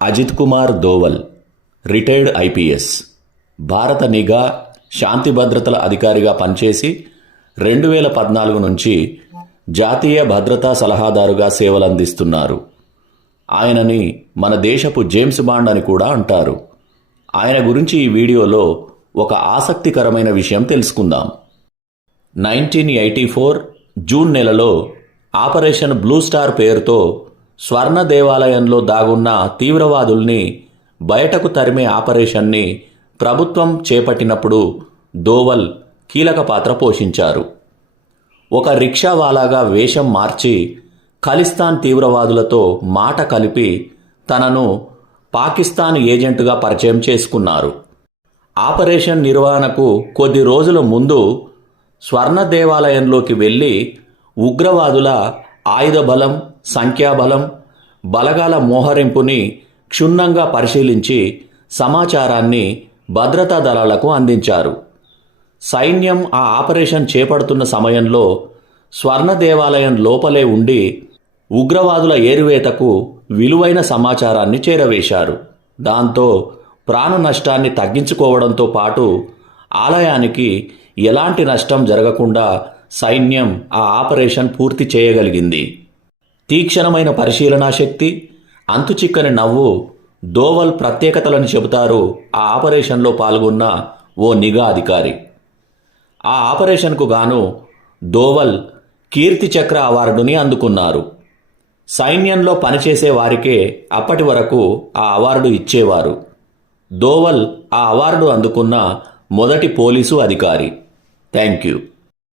Ajit Kumar Doval, retired IPS, భారత నిఘా శాంతి భద్రతల అధికారిగా పనిచేసి 2014 నుంచి జాతీయ భద్రతా సలహాదారుగా సేవలందిస్తున్నారు. ఆయనని మన దేశపు జేమ్స్ బాండ్ అని కూడా అంటారు. ఆయన గురించి ఈ వీడియోలో ఒక ఆసక్తికరమైన విషయం తెలుసుకుందాం. 1984 జూన్ నెలలో ఆపరేషన్ బ్లూ స్టార్ పేరుతో స్వర్ణ దేవాలయంలో దాగున్న తీవ్రవాదుల్ని బయటకు తరిమే ఆపరేషన్ని ప్రభుత్వం చేపట్టినప్పుడు దోవల్ కీలక పాత్ర పోషించారు. ఒక రిక్షావాలాగా వేషం మార్చి ఖలిస్తాన్ తీవ్రవాదులతో మాట కలిపి తనను పాకిస్తాన్ ఏజెంటుగా పరిచయం చేసుకున్నారు. ఆపరేషన్ నిర్వహణకు కొద్ది రోజుల ముందు స్వర్ణ దేవాలయంలోకి వెళ్ళి ఉగ్రవాదుల ఆయుధ బలం, సంఖ్యాబలం, బలగాల మోహరింపుని క్షుణ్ణంగా పరిశీలించి సమాచారాన్ని భద్రతా దళాలకు అందించారు. సైన్యం ఆ ఆపరేషన్ చేపడుతున్న సమయంలో స్వర్ణ దేవాలయం లోపలే ఉండి ఉగ్రవాదుల ఏరువేతకు విలువైన సమాచారాన్ని చేరవేశారు. దాంతో ప్రాణ నష్టాన్ని తగ్గించుకోవడంతో పాటు ఆలయానికి ఎలాంటి నష్టం జరగకుండా సైన్యం ఆ ఆపరేషన్ పూర్తి చేయగలిగింది. తీక్షణమైన పరిశీలనా శక్తి, అంతుచిక్కని నవ్వు దోవల్ ప్రత్యేకతలను చెబుతారు ఆ ఆపరేషన్లో పాల్గొన్న ఓ నిఘా అధికారి. ఆ ఆపరేషన్కు గాను దోవల్ కీర్తి చక్ర అవార్డుని అందుకున్నారు. సైన్యంలో పనిచేసే వారికే అప్పటి వరకు ఆ అవార్డు ఇచ్చేవారు. దోవల్ ఆ అవార్డు అందుకున్న మొదటి పోలీసు అధికారి. Thank you.